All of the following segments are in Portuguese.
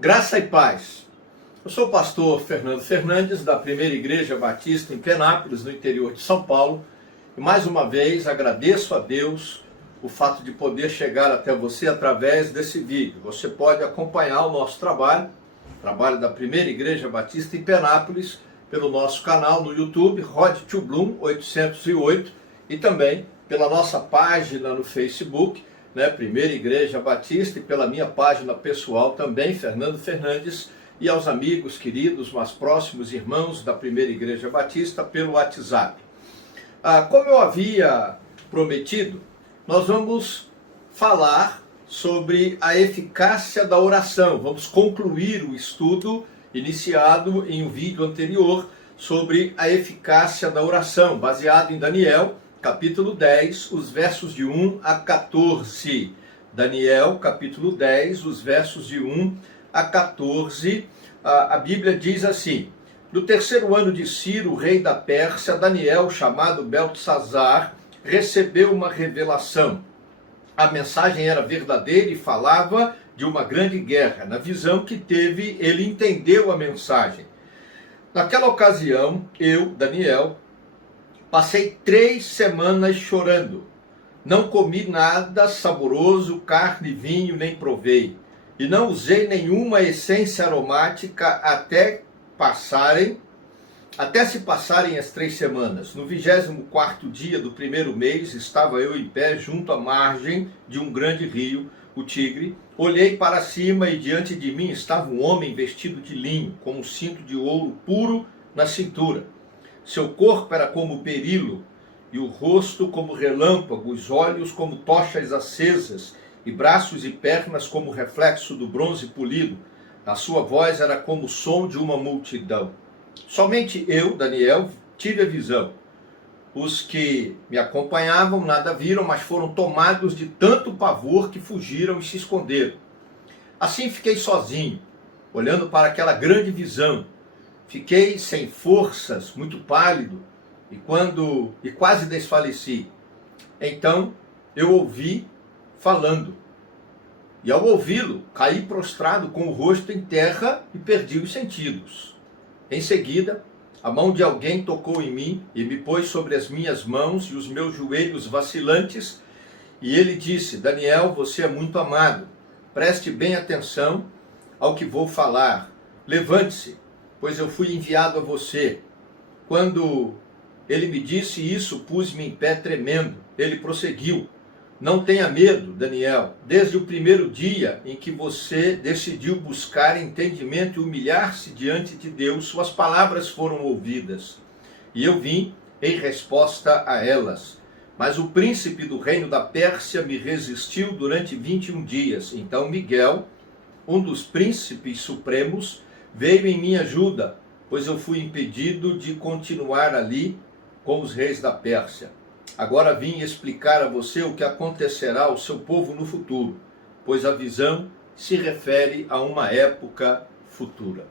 Graça e paz. Eu sou o pastor Fernando Fernandes, da Primeira Igreja Batista em Penápolis, no interior de São Paulo. E mais uma vez agradeço a Deus o fato de poder chegar até você através desse vídeo. Você pode acompanhar o nosso trabalho da Primeira Igreja Batista em Penápolis, pelo nosso canal no YouTube, Rod to Bloom 808, e também pela nossa página no Facebook, Primeira Igreja Batista, e pela minha página pessoal também, Fernando Fernandes, e aos amigos queridos, mais próximos irmãos da Primeira Igreja Batista pelo WhatsApp. Como eu havia prometido, nós vamos falar sobre a eficácia da oração. Vamos concluir o estudo iniciado em um vídeo anterior sobre a eficácia da oração, baseado em Daniel, capítulo 10, os versos de 1 a 14. Daniel, capítulo 10, os versos de 1 a 14. A Bíblia diz assim: no terceiro ano de Ciro, rei da Pérsia, Daniel, chamado Beltesazar, recebeu uma revelação. A mensagem era verdadeira e falava de uma grande guerra. Na visão que teve, ele entendeu a mensagem. Naquela ocasião, eu, Daniel, passei 3 semanas chorando. Não comi nada saboroso, carne, vinho, nem provei. E não usei nenhuma essência aromática até se passarem as 3 semanas. No 24º dia do primeiro mês, estava eu em pé junto à margem de um grande rio, o Tigre. Olhei para cima e diante de mim estava um homem vestido de linho, com um cinto de ouro puro na cintura. Seu corpo era como berilo, e o rosto como relâmpago, os olhos como tochas acesas, e braços e pernas como reflexo do bronze polido. A sua voz era como o som de uma multidão. Somente eu, Daniel, tive a visão. Os que me acompanhavam nada viram, mas foram tomados de tanto pavor que fugiram e se esconderam. Assim fiquei sozinho, olhando para aquela grande visão. Fiquei sem forças, muito pálido, e quase desfaleci. Então eu ouvi falando. E ao ouvi-lo, caí prostrado com o rosto em terra e perdi os sentidos. Em seguida, a mão de alguém tocou em mim e me pôs sobre as minhas mãos e os meus joelhos vacilantes, e ele disse: Daniel, você é muito amado. Preste bem atenção ao que vou falar. Levante-se, pois eu fui enviado a você. Quando ele me disse isso, pus-me em pé tremendo. Ele prosseguiu: não tenha medo, Daniel. Desde o primeiro dia em que você decidiu buscar entendimento e humilhar-se diante de Deus, suas palavras foram ouvidas. E eu vim em resposta a elas. Mas o príncipe do reino da Pérsia me resistiu durante 21 dias. Então Miguel, um dos príncipes supremos, veio em minha ajuda, pois eu fui impedido de continuar ali com os reis da Pérsia. Agora vim explicar a você o que acontecerá ao seu povo no futuro, pois a visão se refere a uma época futura.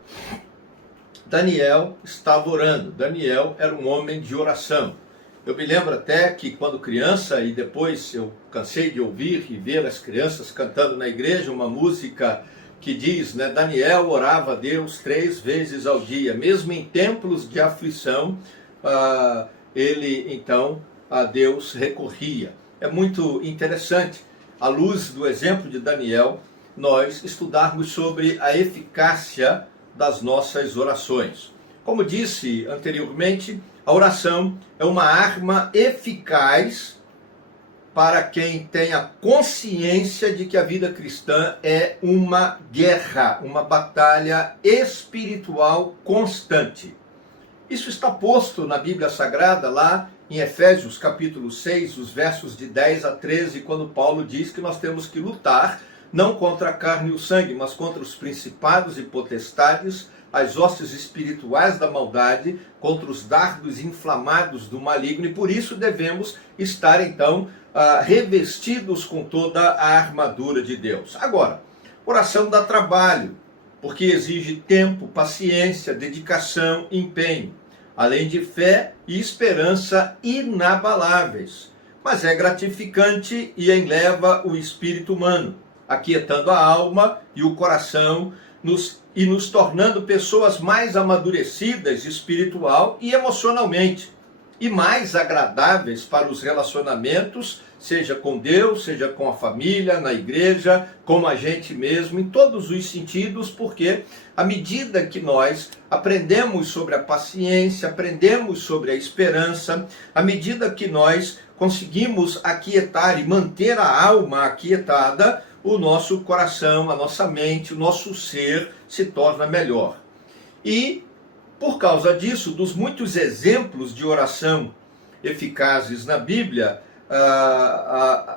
Daniel estava orando. Daniel era um homem de oração. Eu me lembro até que quando criança, e depois eu cansei de ouvir e ver as crianças cantando na igreja uma música que diz, Daniel orava a Deus 3 vezes ao dia, mesmo em tempos de aflição, ele então a Deus recorria. É muito interessante, à luz do exemplo de Daniel, nós estudarmos sobre a eficácia das nossas orações. Como disse anteriormente, a oração é uma arma eficaz para quem tem a consciência de que a vida cristã é uma guerra, uma batalha espiritual constante. Isso está posto na Bíblia Sagrada, lá em Efésios capítulo 6, os versos de 10 a 13, quando Paulo diz que nós temos que lutar, não contra a carne e o sangue, mas contra os principados e potestades, as hostes espirituais da maldade, contra os dardos inflamados do maligno, e por isso devemos estar então revestidos com toda a armadura de Deus. Agora, oração dá trabalho, porque exige tempo, paciência, dedicação, empenho, além de fé e esperança inabaláveis. Mas é gratificante e enleva o espírito humano, aquietando a alma e o coração e nos tornando pessoas mais amadurecidas espiritual e emocionalmente, e mais agradáveis para os relacionamentos, seja com Deus, seja com a família, na igreja, com a gente mesmo, em todos os sentidos, porque à medida que nós aprendemos sobre a paciência, aprendemos sobre a esperança, à medida que nós conseguimos aquietar e manter a alma aquietada, o nosso coração, a nossa mente, o nosso ser se torna melhor. E, por causa disso, dos muitos exemplos de oração eficazes na Bíblia,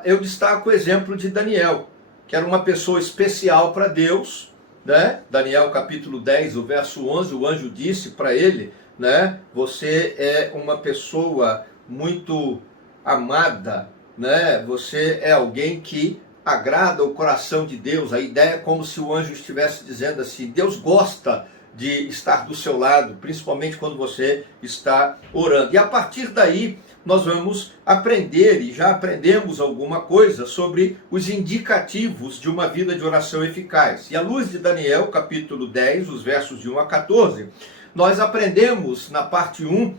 eu destaco o exemplo de Daniel, que era uma pessoa especial para Deus, né? Daniel capítulo 10, o verso 11, o anjo disse para ele, né? Você é uma pessoa muito amada, né? Você é alguém que agrada o coração de Deus. A ideia é como se o anjo estivesse dizendo assim: Deus gosta de estar do seu lado, principalmente quando você está orando. E a partir daí nós vamos aprender, e já aprendemos alguma coisa sobre os indicativos de uma vida de oração eficaz. E à luz de Daniel, capítulo 10, os versos de 1 a 14, nós aprendemos na parte 1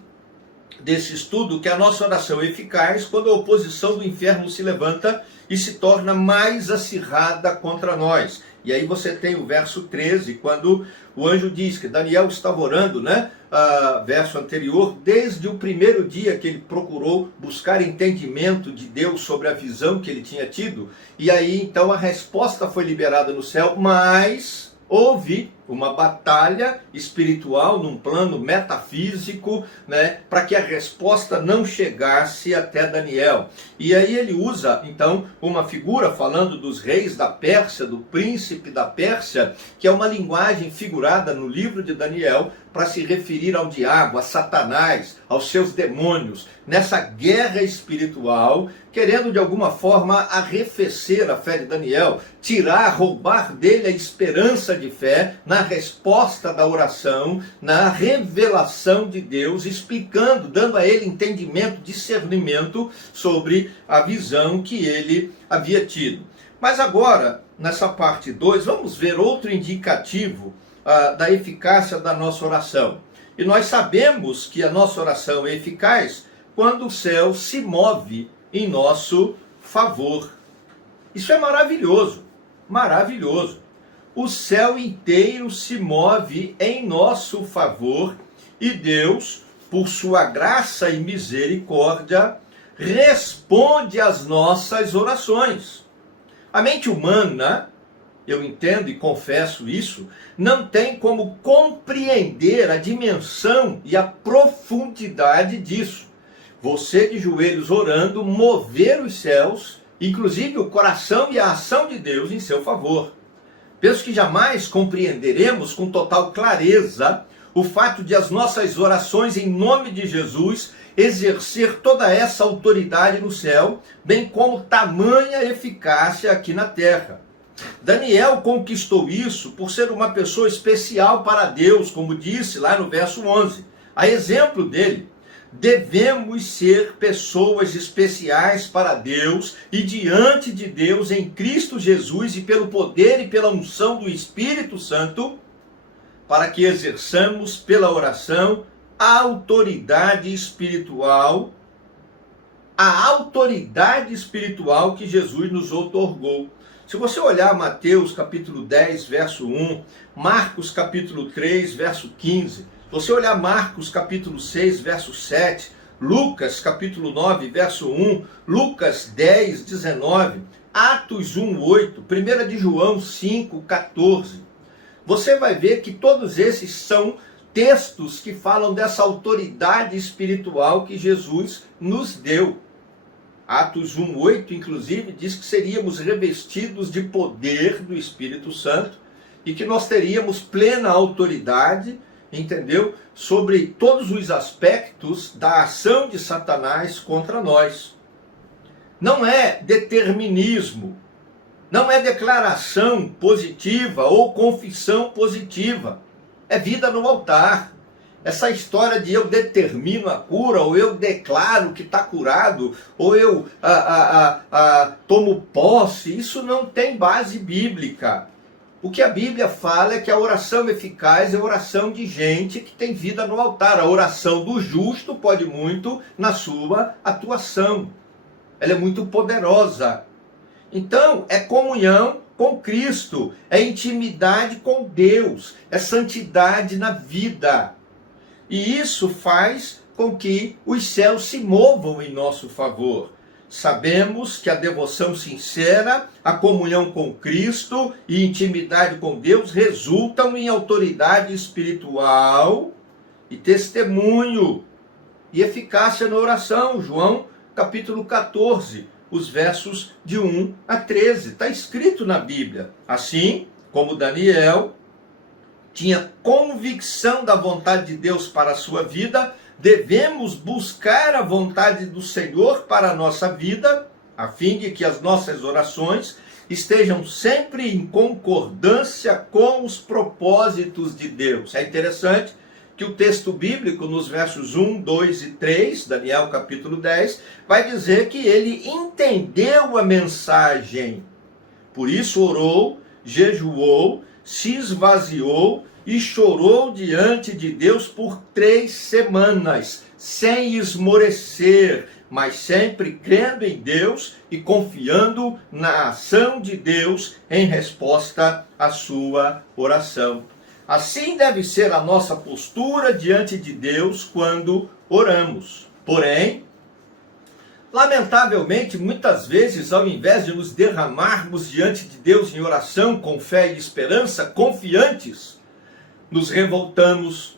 desse estudo que a nossa oração é eficaz quando a oposição do inferno se levanta e se torna mais acirrada contra nós. E aí você tem o verso 13, quando o anjo diz que Daniel estava orando, né? Verso anterior, desde o primeiro dia que ele procurou buscar entendimento de Deus sobre a visão que ele tinha tido. E aí então a resposta foi liberada no céu, mas houve uma batalha espiritual num plano metafísico, né, para que a resposta não chegasse até Daniel. E aí ele usa então uma figura falando dos reis da Pérsia, do príncipe da Pérsia, que é uma linguagem figurada no livro de Daniel para se referir ao diabo, a Satanás, aos seus demônios, nessa guerra espiritual, querendo de alguma forma arrefecer a fé de Daniel, tirar, roubar dele a esperança de fé na resposta da oração, na revelação de Deus, explicando, dando a ele entendimento, discernimento sobre a visão que ele havia tido. Mas agora, nessa parte 2, vamos ver outro indicativo da eficácia da nossa oração. E nós sabemos que a nossa oração é eficaz quando o céu se move em nosso favor. Isso é maravilhoso, maravilhoso. O céu inteiro se move em nosso favor e Deus, por sua graça e misericórdia, responde às nossas orações. A mente humana, eu entendo e confesso isso, não tem como compreender a dimensão e a profundidade disso. Você de joelhos orando, mover os céus, inclusive o coração e a ação de Deus em seu favor. Penso que jamais compreenderemos com total clareza o fato de as nossas orações em nome de Jesus exercer toda essa autoridade no céu, bem como tamanha eficácia aqui na terra. Daniel conquistou isso por ser uma pessoa especial para Deus, como disse lá no verso 11. A exemplo dele, devemos ser pessoas especiais para Deus e diante de Deus em Cristo Jesus e pelo poder e pela unção do Espírito Santo, para que exerçamos pela oração a autoridade espiritual que Jesus nos outorgou. Se você olhar Mateus capítulo 10, verso 1, Marcos capítulo 3, verso 15, você olhar Marcos capítulo 6, verso 7, Lucas capítulo 9, verso 1, Lucas 10, 19, Atos 1, 8, 1 de João 5, 14, você vai ver que todos esses são textos que falam dessa autoridade espiritual que Jesus nos deu. Atos 1, 8, inclusive, diz que seríamos revestidos de poder do Espírito Santo e que nós teríamos plena autoridade, entendeu? Sobre todos os aspectos da ação de Satanás contra nós. Não é determinismo, não é declaração positiva ou confissão positiva. É vida no altar. Essa história de eu determino a cura, ou eu declaro que está curado, ou eu tomo posse, isso não tem base bíblica. O que a Bíblia fala é que a oração eficaz é a oração de gente que tem vida no altar. A oração do justo pode muito na sua atuação. Ela é muito poderosa. Então, é comunhão com Cristo, é intimidade com Deus, é santidade na vida. E isso faz com que os céus se movam em nosso favor. Sabemos que a devoção sincera, a comunhão com Cristo e intimidade com Deus resultam em autoridade espiritual e testemunho e eficácia na oração. João capítulo 14, os versos de 1 a 13. Está escrito na Bíblia. Assim como Daniel tinha convicção da vontade de Deus para a sua vida, devemos buscar a vontade do Senhor para a nossa vida, a fim de que as nossas orações estejam sempre em concordância com os propósitos de Deus. É interessante que o texto bíblico, nos versos 1, 2 e 3, Daniel capítulo 10, vai dizer que ele entendeu a mensagem. Por isso orou, jejuou, se esvaziou e chorou diante de Deus por 3 semanas, sem esmorecer, mas sempre crendo em Deus e confiando na ação de Deus em resposta à sua oração. Assim deve ser a nossa postura diante de Deus quando oramos. Porém, lamentavelmente, muitas vezes, ao invés de nos derramarmos diante de Deus em oração com fé e esperança, confiantes, nos revoltamos,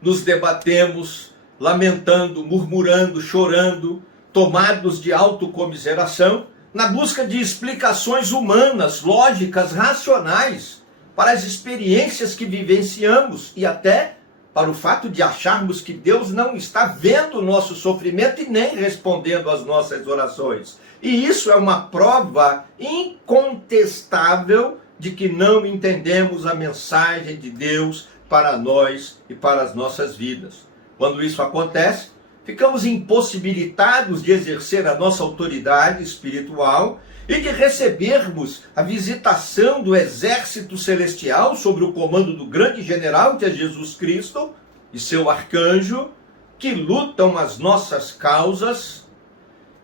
nos debatemos, lamentando, murmurando, chorando, tomados de autocomiseração, na busca de explicações humanas, lógicas, racionais, para as experiências que vivenciamos e até para o fato de acharmos que Deus não está vendo o nosso sofrimento e nem respondendo às nossas orações. E isso é uma prova incontestável de que não entendemos a mensagem de Deus para nós e para as nossas vidas. Quando isso acontece, ficamos impossibilitados de exercer a nossa autoridade espiritual e de recebermos a visitação do exército celestial sob o comando do grande general, que é Jesus Cristo, e seu arcanjo, que lutam as nossas causas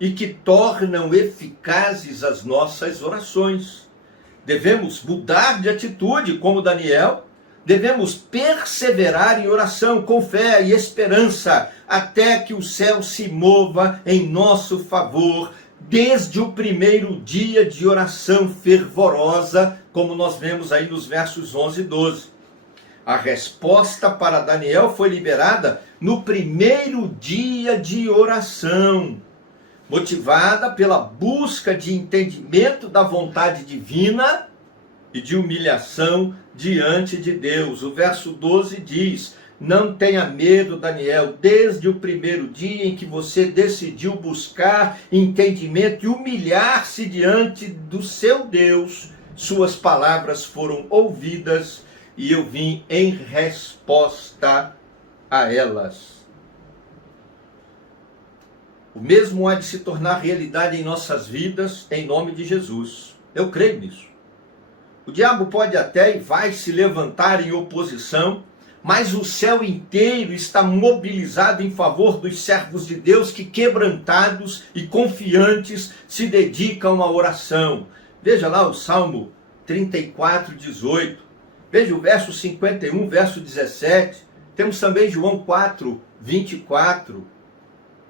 e que tornam eficazes as nossas orações. Devemos mudar de atitude, como Daniel. Devemos perseverar em oração, com fé e esperança, até que o céu se mova em nosso favor, desde o primeiro dia de oração fervorosa, como nós vemos aí nos versos 11 e 12. A resposta para Daniel foi liberada no primeiro dia de oração, motivada pela busca de entendimento da vontade divina e de humilhação diante de Deus. O verso 12 diz: não tenha medo, Daniel, desde o primeiro dia em que você decidiu buscar entendimento e humilhar-se diante do seu Deus, suas palavras foram ouvidas e eu vim em resposta a elas. O mesmo há de se tornar realidade em nossas vidas, em nome de Jesus. Eu creio nisso. O diabo pode até e vai se levantar em oposição, mas o céu inteiro está mobilizado em favor dos servos de Deus que, quebrantados e confiantes, se dedicam à oração. Veja lá o Salmo 34, 18. Veja o verso 51, verso 17. Temos também João 4, 24.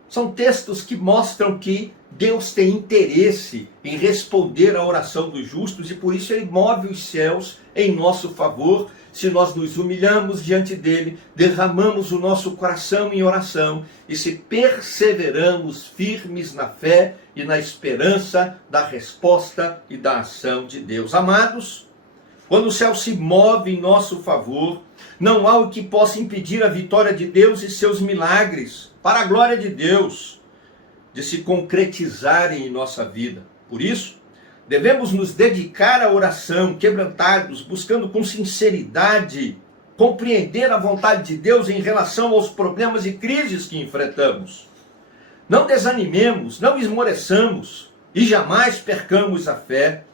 São textos que mostram que Deus tem interesse em responder à oração dos justos e por isso Ele move os céus em nosso favor. Se nós nos humilhamos diante dele, derramamos o nosso coração em oração e se perseveramos firmes na fé e na esperança da resposta e da ação de Deus. Amados, quando o céu se move em nosso favor, não há o que possa impedir a vitória de Deus e seus milagres, para a glória de Deus, de se concretizarem em nossa vida. Por isso, devemos nos dedicar à oração, quebrantados, buscando com sinceridade compreender a vontade de Deus em relação aos problemas e crises que enfrentamos. Não desanimemos, não esmoreçamos e jamais percamos a fé.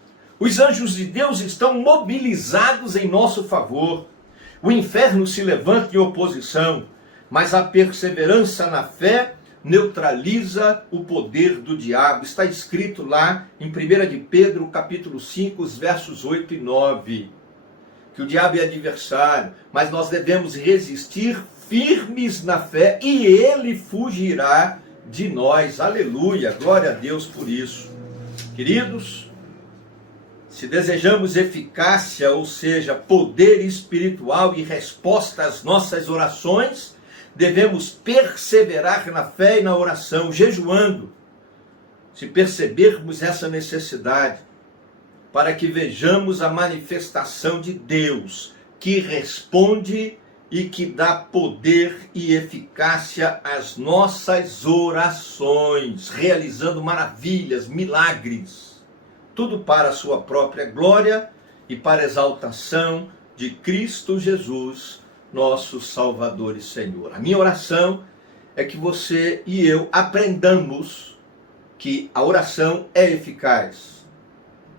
Os anjos de Deus estão mobilizados em nosso favor. O inferno se levanta em oposição, mas a perseverança na fé neutraliza o poder do diabo. Está escrito lá em 1 de Pedro, capítulo 5, os versos 8 e 9, que o diabo é adversário, mas nós devemos resistir firmes na fé e ele fugirá de nós. Aleluia, glória a Deus por isso. Queridos, se desejamos eficácia, ou seja, poder espiritual e resposta às nossas orações, devemos perseverar na fé e na oração, jejuando, se percebermos essa necessidade, para que vejamos a manifestação de Deus, que responde e que dá poder e eficácia às nossas orações, realizando maravilhas, milagres, tudo para a sua própria glória e para a exaltação de Cristo Jesus, nosso Salvador e Senhor. A minha oração é que você e eu aprendamos que a oração é eficaz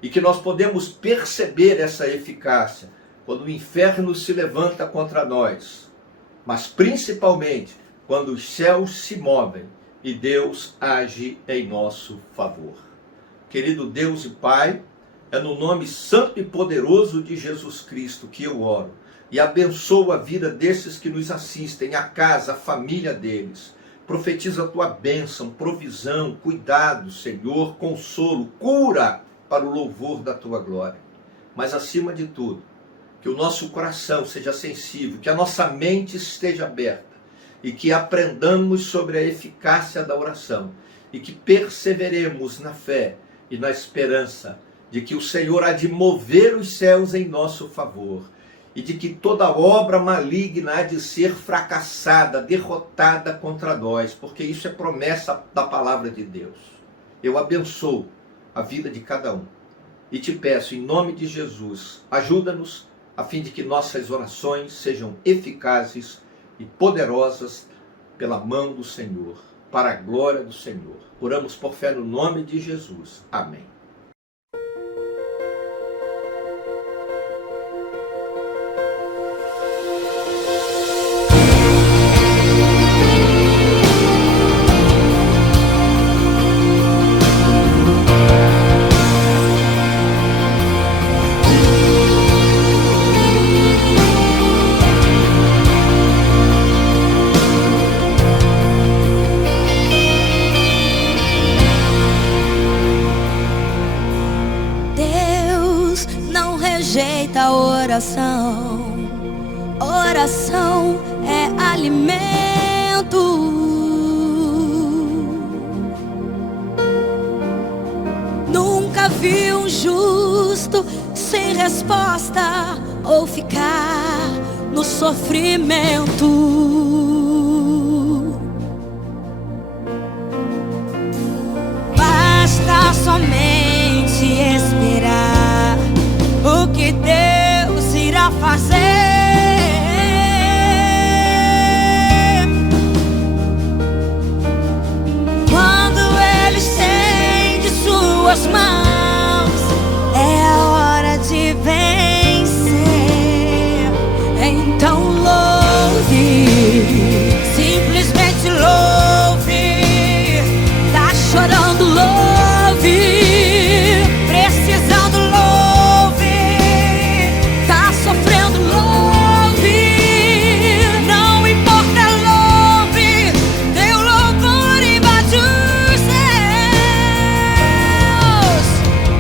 e que nós podemos perceber essa eficácia quando o inferno se levanta contra nós, mas principalmente quando os céus se movem e Deus age em nosso favor. Querido Deus e Pai, é no nome santo e poderoso de Jesus Cristo que eu oro e abençoo a vida desses que nos assistem, a casa, a família deles. Profetiza a tua bênção, provisão, cuidado, Senhor, consolo, cura para o louvor da tua glória. Mas acima de tudo, que o nosso coração seja sensível, que a nossa mente esteja aberta e que aprendamos sobre a eficácia da oração e que perseveremos na fé e na esperança de que o Senhor há de mover os céus em nosso favor e de que toda obra maligna há de ser fracassada, derrotada contra nós, porque isso é promessa da palavra de Deus. Eu abençoo a vida de cada um e te peço, em nome de Jesus, ajuda-nos a fim de que nossas orações sejam eficazes e poderosas pela mão do Senhor, para a glória do Senhor. Oramos por fé no nome de Jesus. Amém. A oração é alimento. Nunca vi um justo sem resposta ou ficar no sofrimento. Basta somente esperar o que Deus irá fazer. Quando Ele estende suas mãos, é a hora de vencer. Então louve, simplesmente louve. Tá chorando, louve. Precisando, louve. Tá sofrendo, louve. Não importa, louve. Teu louvor invade os céus.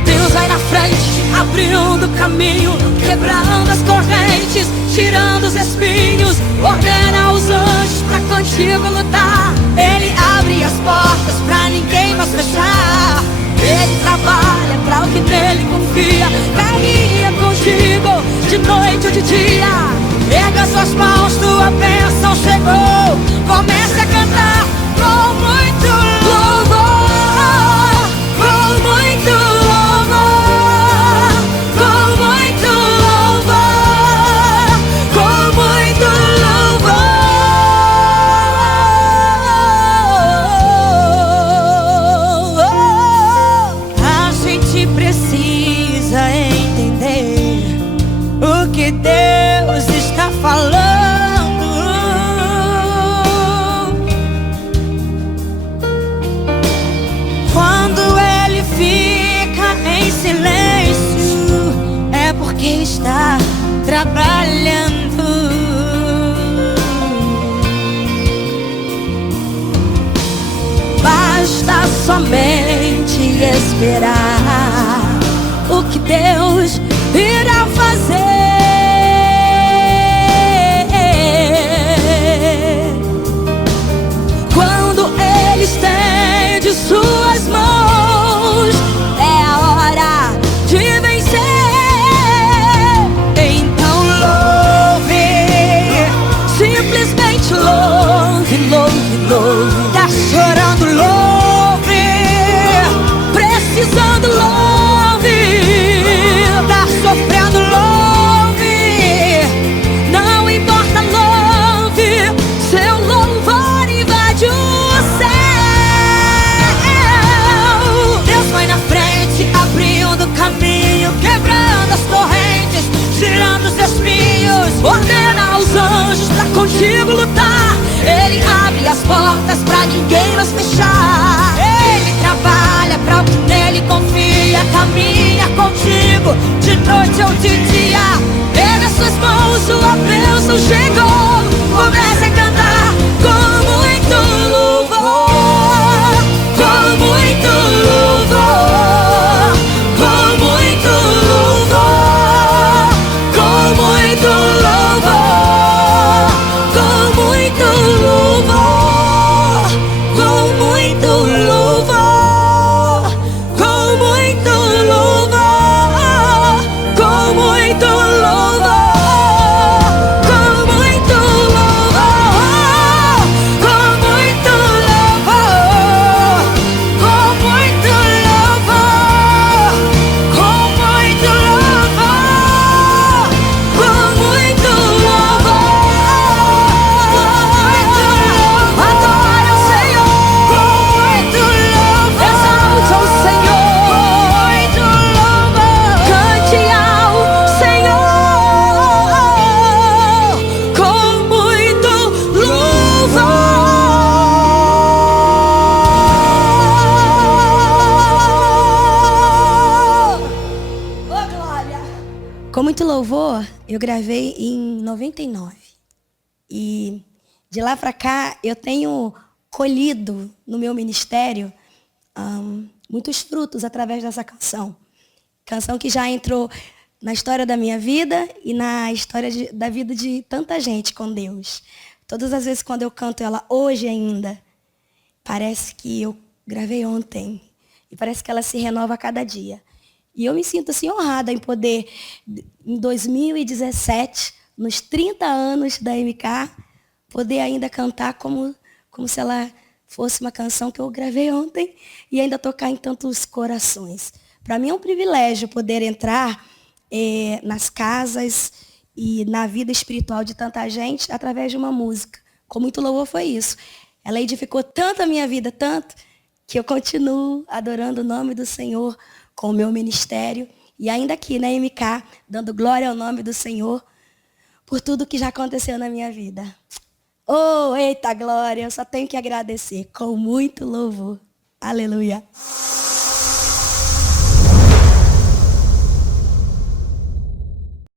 Deus vai na frente, abrindo o caminho, quebrando as correntes, tirando os espinhos. Ordena aos anjos pra contigo lutar. Ele abre as portas pra ninguém mais fechar. Ele trabalha pra o que nele confia. Caminha contigo de noite ou de dia. Erga suas mãos, tua bênção chegou. Comece a cantar com muito louvor, com muito louvor, com muito louvor, com muito louvor. A gente precisa basta somente esperar o que Deus irá fazer. Quando Ele estende suas mãos, é a hora de vencer. Então louve, simplesmente louve, louve, louve. Tá chorando, louve. Precisando, louve. Tá sofrendo, louve. Não importa, louve. Seu louvor invade o céu. Deus vai na frente, abrindo o caminho, quebrando as correntes, tirando os espinhos. Ordena aos anjos pra contigo lutar. Ele abre as portas pra ninguém nos fechar. Ele trabalha pra o que nele confia. Caminha contigo de noite ou de dia. Pega as suas mãos, sua bênção chegou. Comece a cantar com muito louvor, com muito louvor, com muito louvor, com muito louvor, com muito louvor, com muito louvor, com muito louvor, com muito louvor, com muito louvor, com muito louvor, com muito louvor, com muito louvor, com muito louvor. Adore ao Senhor com muito louvor. Exalte ao Senhor muito louvor. Cante ao Senhor com muito louvor. Oh, glória! Com muito louvor, eu gravei em 99. E de lá pra cá, eu tenho colhido no meu ministério muitos frutos através dessa canção. Canção que já entrou na história da minha vida e na história da vida de tanta gente com Deus. Todas as vezes quando eu canto ela hoje ainda, parece que eu gravei ontem. E parece que ela se renova a cada dia. E eu me sinto assim honrada em poder, em 2017, nos 30 anos da MK, poder ainda cantar como se ela fosse uma canção que eu gravei ontem e ainda tocar em tantos corações. Para mim é um privilégio poder entrar nas casas e na vida espiritual de tanta gente através de uma música. Com muito louvor foi isso. Ela edificou tanto a minha vida, tanto, que eu continuo adorando o nome do Senhor com o meu ministério. E ainda aqui na MK, dando glória ao nome do Senhor por tudo que já aconteceu na minha vida. Oh, eita glória, eu só tenho que agradecer com muito louvor. Aleluia.